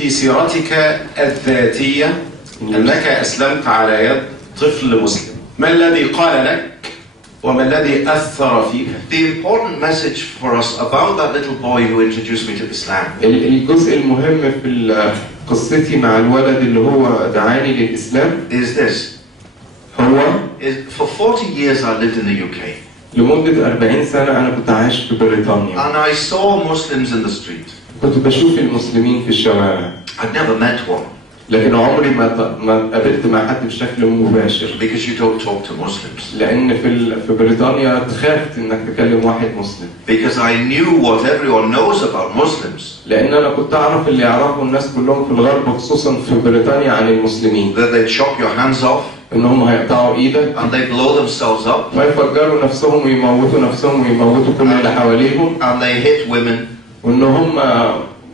في سيرتك الذاتية أنك أسلمت على يد طفل مسلم. ما الذي قال لك وما الذي أثر فيك؟ The important message for us about that little boy who introduced me to Islam. الجزء المهم في قصتي مع الولد اللي هو دعاني للإسلام is this. هو For 40 years I lived in the UK. لمدة 40 سنة أنا كنت عايش في بريطانيا. And I saw Muslims in the street. كنت بشوف المسلمين في الشوارع. I'd never met one. لكن عمري ما قابلت مع حد بشكل مباشر. Because you don't talk to Muslims. لأن في بريطانيا تخاف إنك تكلم واحد مسلم. Because I knew what everyone knows about Muslims. لأن أنا كنت أعرف اللي يعرفه الناس كلهم في الغرب خصوصا في بريطانيا عن المسلمين. That they'd chop your hands off. إنهم هيقطعوا إيدك. And they blow themselves up. ويفجروا نفسهم ويموتوا نفسهم ويموتوا كل اللي حواليهم. And they hit women. وإنهم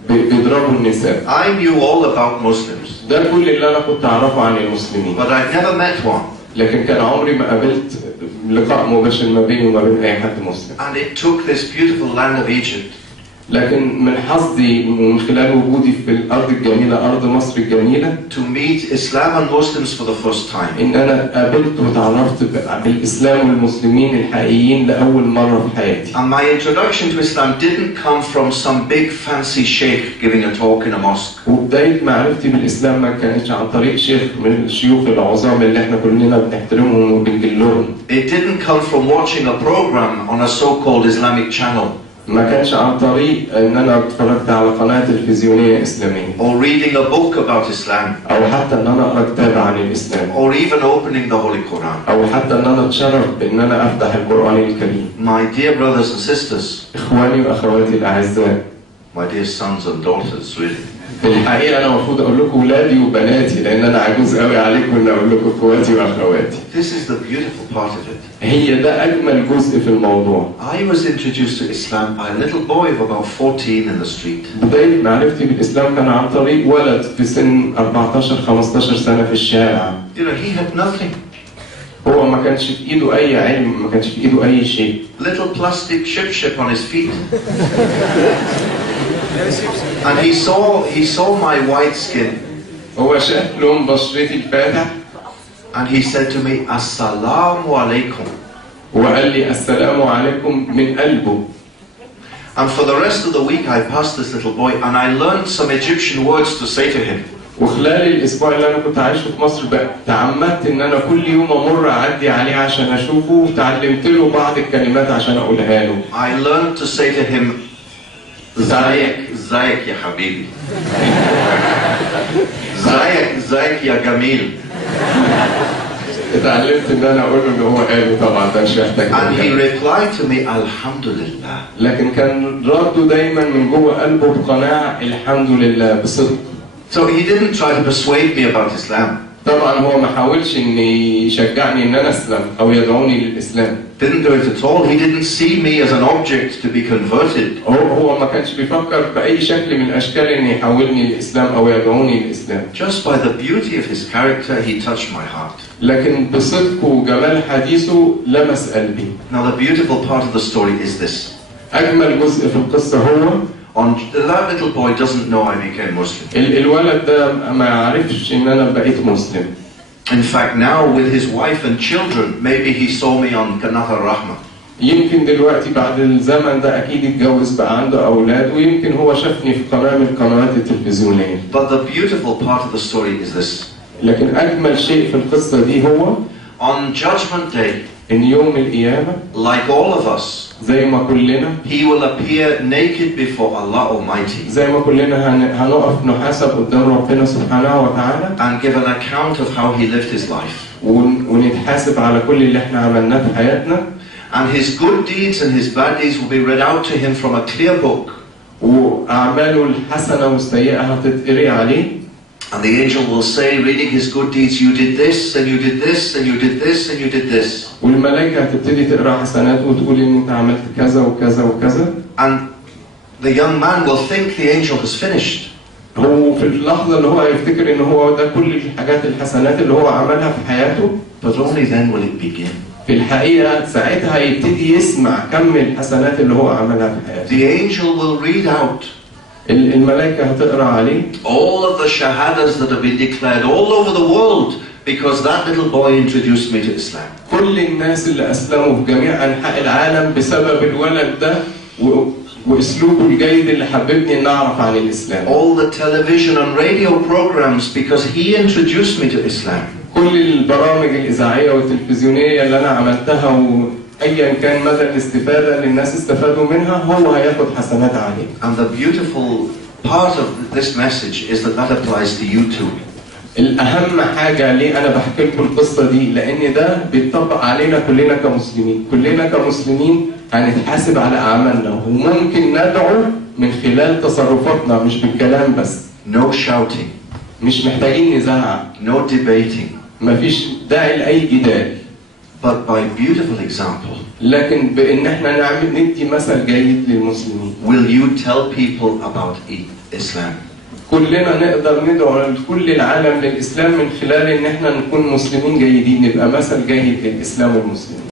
بيضربوا النساء. I knew all about Muslims. ده كل اللي أنا كنت أعرفه عن المسلمين. But I'd never met one. لكن كان عمري ما قابلت لقاء مباشر ما بيني وما بين أي حد مسلم. And it took this beautiful land of Egypt. لكن من حظي ومن خلال وجودي في الأرض الجميلة أرض مصر الجميلة to meet Islam and Muslims for the first time. إن أنا قابلت وتعرفت بالإسلام والمسلمين الحقيقيين لأول مرة في حياتي. And my introduction to Islam didn't come from some big fancy sheikh giving a talk in a mosque. وبداية معرفتي بالإسلام ما كانتش عن طريق شيخ من الشيوخ العظام اللي إحنا كلنا بنحترمهم وبنجلهم. It didn't come from watching a program on a so-called Islamic channel. ما كانش عن طريق ان انا اتفرجت على قناه تلفزيونيه اسلاميه. Or reading a book about Islam. او حتى ان انا اقرا كتاب عن الاسلام. Or even opening the Holy Quran. او حتى ان انا اتشرف بان انا افتح القران الكريم. My dear brothers and sisters. اخواني واخواتي الاعزاء. My dear sons and daughters, really. في الحقيقه انا المفروض اقول لكم ولادي وبناتي لان انا عجوز قوي عليكم ان اقول لكم اخواتي واخواتي. This is the beautiful part of it. هي ده اجمل جزء في الموضوع. I was introduced to Islam by a little boy of about 14 in the street. بداية معرفتي بالإسلام كان عن طريق ولد في سن 14-15 سنة في الشارع. You know, he had nothing. هو ما كانش في إيده أي علم، ما كانش في إيده أي شيء. Little plastic ship on his feet. And he saw my white skin. هو شاف لون بشرتي الفاتح. And he said to me, Assalamu alaikum. وقال لي السلام عليكم من قلبه. And for the rest of the week I passed this little boy and I learned some Egyptian words to say to him. وخلال الأسبوع اللي أنا كنت عايشه في مصر تعمدت إن أنا كل يوم أمر أعدي عليه عشان أشوفه وتعلمت له بعض الكلمات عشان أقولها له. I learned to say to him, زايك يا حبيبي. زايك يا جميل. اتعلمت ان انا اقول له اللي هو قاله طبعا ده مش محتاج. And he replied to me, Alhamdulillah. لكن كان رده دايما من جوه قلبه بقناعه الحمد لله بصدق. So he didn't try to persuade me about Islam. طبعا هو ما حاولش ان يشجعني ان انا اسلم او يدعوني للاسلام. Didn't do it at all. He didn't see me as an object to be converted. هو ما كانش بيفكر باي شكل من الاشكال ان يحولني للاسلام او يدعوني للاسلام. Just by the beauty of his character, he touched my heart. لكن بصدقه وجمال حديثه لمس قلبي. Now the beautiful part of the story is this. اجمل جزء في القصه هو that little boy doesn't know I became Muslim. الولد ده ما يعرفش ان انا بقيت مسلم. In fact, now with his wife and children, maybe he saw me on Qanat al-Rahmah. يمكن دلوقتي بعد الزمن ده اكيد اتجوز بقى عنده اولاد ويمكن هو شافني في قناه من القنوات التلفزيونيه. But the beautiful part of the story is this. لكن اجمل شيء في القصه دي هو on Judgment Day, ان يوم القيامه like all of us, زي ما كلنا he will appear naked before Allah Almighty. زي ما كلنا هنقف نحاسب قدام ربنا سبحانه وتعالى. And give an account of how he lived his life. ونتحاسب على كل اللي احنا عملناه في حياتنا. And his good deeds and his bad deeds will be read out to him from a clear book. وأعماله الحسنة والسيئة هتتقري عليه. And the angel will say, reading his good deeds, you did this, and you did this, and you did this, and you did this. والملائكة هتبتدي تقرأ حسناته وتقول إن أنت عملت كذا وكذا وكذا. And the young man will think the angel has finished. هو في اللحظة اللي هو هيفتكر إن هو ده كل الحاجات الحسنات اللي هو عملها في حياته. But only then will it begin. في الحقيقة ساعتها هيبتدي يسمع كم الحسنات اللي هو عملها في حياته. The angel will read out الملائكة هتقرأ عليه. All of the shahadas that have been declared all over the world because that little boy introduced me to Islam. كل الناس اللي أسلموا في جميع أنحاء العالم بسبب الولد ده وأسلوبه الجيد اللي حببني إن أعرف عن الإسلام. All the television and radio programs because he introduced me to Islam. كل البرامج الإذاعية والتلفزيونية اللي أنا عملتها وأيا كان مدى الاستفادة اللي الناس استفادوا منها هو هياخد حسنات عليه. And the beautiful part of this message is that that applies to you too. الأهم حاجة ليه أنا بحكي لكم القصة دي لأن ده بيتطبق علينا كلنا كمسلمين. كلنا كمسلمين هنتحاسب على أعمالنا وممكن ندعو من خلال تصرفاتنا مش بالكلام بس. No shouting. مش محتاجين نزعق. No debating. مفيش داعي لأي جدال. But by beautiful example. لكن بإن احنا ندي مثل جيد للمسلمين. Will you tell people about Islam? كلنا نقدر ندعو كل العالم للإسلام من خلال إن احنا نكون مسلمين جيدين، نبقى مثل جيد للإسلام والمسلمين.